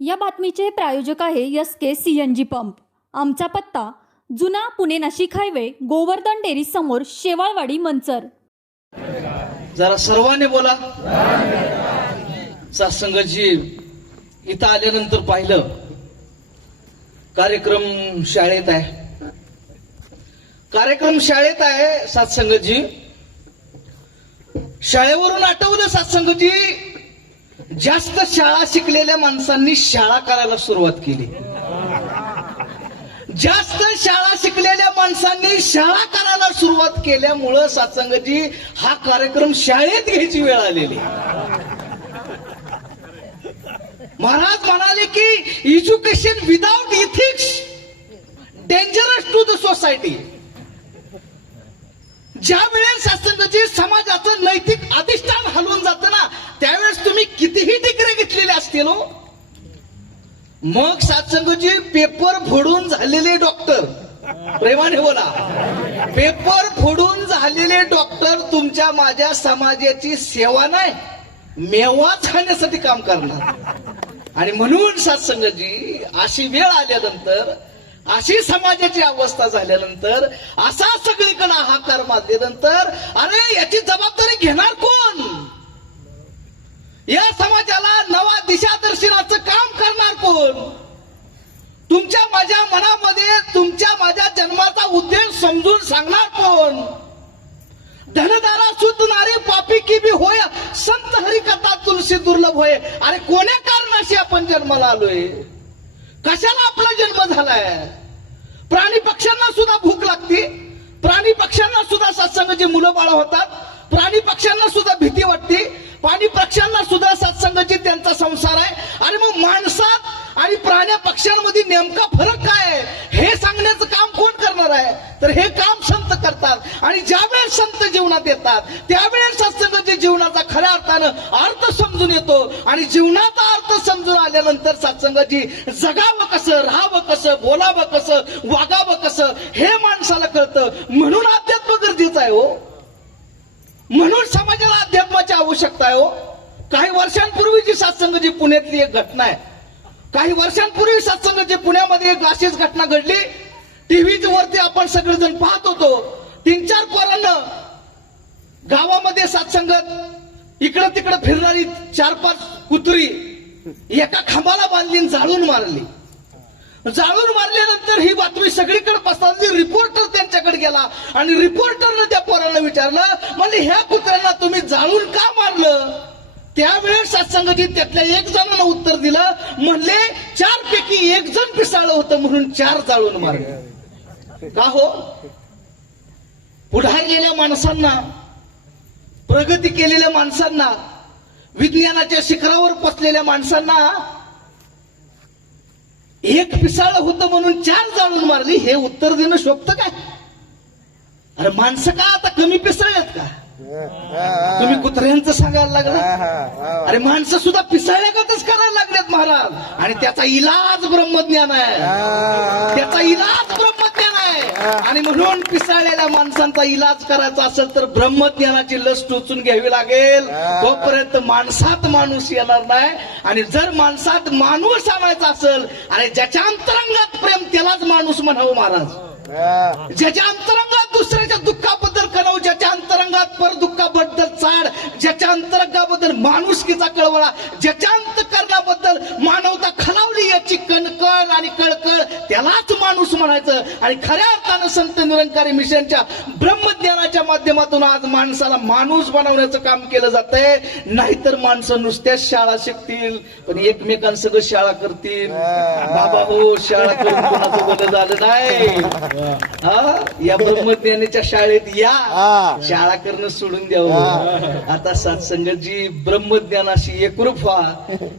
या बातमीचे प्रायोजक आहे SK CNG पंप. आमचा पत्ता जुना पुणे नाशिक हायवे, गोवर्धन डेअरी समोर, शेवाळवाडी, मंचर. जरा सर्वांनी बोला. सत्संगाची इथं आल्यानंतर पाहिलं कार्यक्रम शाळेत आहे. कार्यक्रम शाळेत आहे. सत्संगाची शाळेवरून आठवलं. सत्संगाची जास्त शाळा शिकलेल्या माणसांनी शाळा करायला सुरुवात केली. जास्त शाळा शिकलेल्या माणसांनी शाळा करायला सुरुवात केल्यामुळं सत्संगाची हा कार्यक्रम शाळेत घ्यायची वेळ आलेली. महाराज म्हणाले की education without ethics dangerous to the society. ज्या वेळेस सत्संगाची समाजाचं नैतिक अधिष्ठान हलवून जातं ना, त्यावेळेस तुम्ही कितीही डिग्री घेतलेले असतील हो, मग सत्संगाची पेपर फोडून झालेले डॉक्टर, प्रेमाने बोला, पेपर फोडून झालेले डॉक्टर तुमच्या माझ्या समाजाची सेवा नाही, मेवा खाण्यासाठी काम करणार. आणि म्हणून सत्संगाची अशी वेळ आल्यानंतर, अशी समाजाची अवस्था झाल्यानंतर, असा सगळीकडे हाहाकार माजल्यानंतर, अरे याची जबाबदारी घेणार कोण? या समाजाला नवा दिशादर्शनाचं काम करणार कोण? तुमच्या माझ्या मनामध्ये तुमच्या माझ्या जन्माचा उद्देश समजून सांगणार कोण? धनदारा शुद्ध नारी पापी की भी होय, संत हरी कथा तुलसी दुर्लभ होय. अरे कोण्या कारणाशी आपण जन्माला आलोय? कशाला आपला जन्म झालाय? प्राणी पक्ष्यांना सुद्धा भूक लागते. प्राणी पक्ष्यांना सुद्धा सत्संगाची मुलं बाळ होतात. प्राणी पक्ष्यांना सुद्धा भीती वाटते. प्राणी पक्ष्यांना सुद्धा सत्संगाची त्यांचा संसार आहे. आणि मग माणसात आणि प्राण्या पक्ष्यांमध्ये नेमका फरक काय आहे हे सांगण्याचं काम कोण करणार आहे? तर हे काम संत करतात. आणि ज्या वेळेस संत जीवनात येतात त्यावेळेस सत्संगाच्या जीवनाचा खऱ्या अर्थानं अर्थ समजून येतो. आणि जीवनाचा अर्थ समजून आल्यानंतर सत्संगाची जगावं कसं, राहावं कसं, बोलावं कसं, वागावं कसं हे माणसाला कळतं. म्हणून अध्यात्म गरजेचं आहे हो. म्हणून समाजाला अध्यात्माची आवश्यकता आहे हो. काही वर्षांपूर्वीची सत्संगाची पुण्यातली एक घटना आहे. काही वर्षांपूर्वी सत्संगाची पुण्यामध्ये एक अशीच घटना घडली. टीव्ही वरती आपण सगळेजण पाहत होतो. 3-4 पोरांना गावामध्ये सत्संगात इकडं तिकडं फिरणारी 4-5 कुत्री एका खांबाला बांधली, जाळून मारली. जाळून मारल्यानंतर ही बातमी सगळीकडे पसरली. रिपोर्टर त्यांच्याकडे गेला आणि रिपोर्टरनं त्या पोरांना विचारलं, म्हणजे ह्या कुत्र्यांना तुम्ही जाळून का मारलं? त्यावेळेस सत्संगाची त्यातल्या एक जणांना उत्तर दिलं, म्हणले 4 पैकी 1 जण पिसाळलं होतं म्हणून 4 जाळून मारले. का हो? पुढारलेल्या माणसांना, प्रगती केलेल्या माणसांना, विज्ञानाच्या शिखरावर पोचलेल्या माणसांना 1 पिसाळलं होतं म्हणून 4 जाळून मारली, हे उत्तर देणं शोभतं काय? अरे माणसं का आता कमी पिसाळल्यात का? तुम्ही कुत्र्यांचं सांगायला लागला. अरे माणसं सुद्धा पिसाळल्यागतच करायला लागलेत महाराज. आणि त्याचा इलाज ब्रह्मज्ञान आहे. त्याचा इलाज ब्रह्मज्ञान आहे. आणि म्हणून पिसाळलेल्या माणसांचा इलाज करायचा असेल तर ब्रह्मज्ञानाची लस टोचून घ्यावी लागेल. तोपर्यंत माणसात माणूस येणार नाही. आणि जर माणसात माणूस आणायचा असेल, अरे ज्याच्या अंतरंगात प्रेम त्यालाच माणूस म्हणावं महाराज. ज्याच्या अंतरंगात दुसऱ्याच्या दुःखाबद्दल कळव, ज्याच्या अंतरंगात पर दुःखाबद्दल चाड, ज्याच्या अंतरंगाबद्दल माणुसकीचा कळवळा, ज्याच्या अंतकरणाबद्दल मानवता खालावली याची कणकण आणि कळकळ, त्यालाच माणूस म्हणायचं. आणि खऱ्या अर्थानं संत निरंकारी मिशनच्या ब्रह्मज्ञानाच्या माध्यमातून आज माणसाला माणूस बनवण्याचं काम केलं जातंय. नाहीतर माणसं नुसत्याच शाळा शिकतील पण एकमेकांसगळं शाळा करतील. बाबा हो, शाळा करून कोणाचं बरं झालं नाही. या ब्रह्मज्ञानाच्या शाळेत या, शाळा करणं सोडून द्यावं. आता सत्संगाची ब्रह्मज्ञानाशी एकरूप व्हा.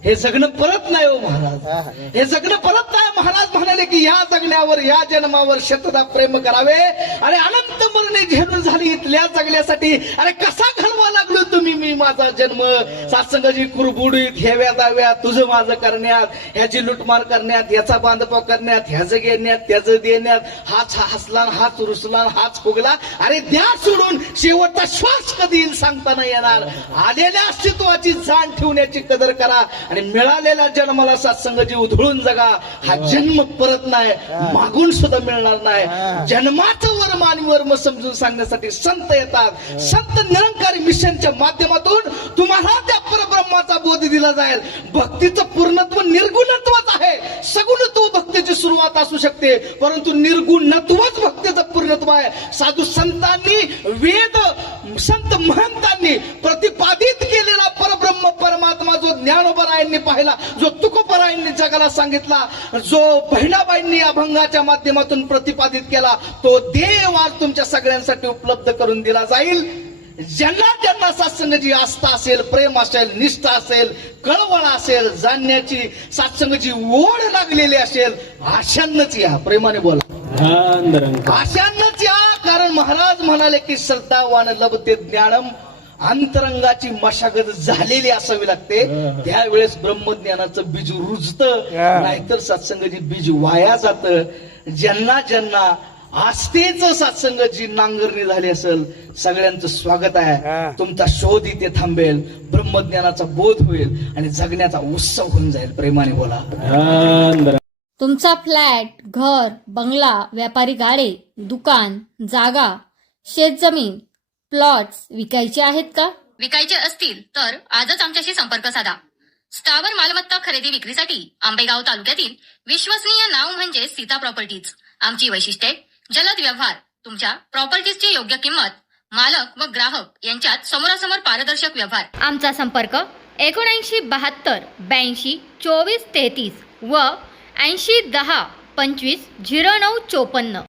हे जगणं परत नाही हो महाराज, हे जगणं परत नाही. महाराज म्हणाले की या जगण्यावर, या जन्मावर शतदा प्रेम करावे. अरे अनंत मरणे झेलून झाली इथल्या जगण्यासाठी. अरे कसा घालवा लागलो तुम्ही मी माझा जन्म. सत्संगाची कुरबुडीत हेव्या दाव्या तुझं माझं करण्यात, ह्याची लुटमार करण्यात, ह्याचा बांधपाव करण्यात, ह्याचं घेण्यात, त्याचं देण्यात, हाच हसला, हाच रुसला, हाच फुगला. अरे द्या सोडून, शेवटचा श्वास कधी येईल सांगता नाही येणार. आलेल्या अस्तित्वाची जाण ठेवण्याची कदर करा आणि मिळालेल्या जन्माला सत्संगाची उधळून जगा. हा जन्म परत नाही, मागून सुद्धा मिळणार नाही. जन्माचं वर्म आणि वर्म समजून सांगण्यासाठी संत येतात. संत निरंकारी मिशनच्या माध्यमातून तुम्हाला त्या परब्रह्माचा बोध दिला जाईल. भक्तीचं पूर्णत्व निर्गुणत्वच आहे. सगुणत्व भक्तीची सुरुवात असू शकते, परंतु निर्गुणत्वच भक्तीचं पूर्णत्व आहे. साधू संतांनी, वेद संत महंतांनी प्रतिपादित केलेला परब्रह्म परमात्मा जो ज्ञानोबरायांनी पाहिला, जो तुकोबरायांनी जगाला सांगितला, जो बहिणाबाईंनी अभंगाच्या माध्यमातून प्रतिपादित केला, तो देव आज तुमच्या सगळ्यांसाठी उपलब्ध करून दिला जाईल. ज्यांना ज्यांना सत्संगाची आस्था असेल, प्रेम असेल, निष्ठा असेल, कळवळ असेल, जाणण्याची सत्संगाची ओढ लागलेली असेल, अशांनाच या. प्रेमाने बोला, अशांनाच या. कारण महाराज म्हणाले की श्रद्धावान लभते ज्ञानम. अंतरंगाची मशागत झालेली असावी लागते, त्यावेळेस ब्रह्मज्ञानाचं बीज रुजतं, नाहीतर सत्संगाची बीज वाया जातं. ज्यांना ज्यांना आस्थेचं सत्संगाची नांगरणी झाली असेल, सगळ्यांचं स्वागत आहे. तुमचा शोध इथे थांबेल, ब्रह्मज्ञानाचा बोध होईल आणि जगण्याचा उत्सव होऊन जाईल. प्रेमाने बोला. तुमचा फ्लॅट, घर, बंगला, व्यापारी गाडे, दुकान, जागा, शेतजमीन, प्लॉट्स विकायचे आहेत का? विकायचे असतील तर आजच आमच्याशी संपर्क साधा. स्थावर मालमत्ता खरेदी विक्रीसाठी आंबेगाव तालुक्यातील विश्वसनीय नाव म्हणजे सीता प्रॉपर्टीज. आमची वैशिष्ट्ये: जलद व्यवहार, तुमच्या प्रॉपर्टीजची योग्य किंमत, मालक व ग्राहक यांच्यात समोरासमोर पारदर्शक व्यवहार. आमचा संपर्क 7972 82 24 33 व 80 10 25 09 54.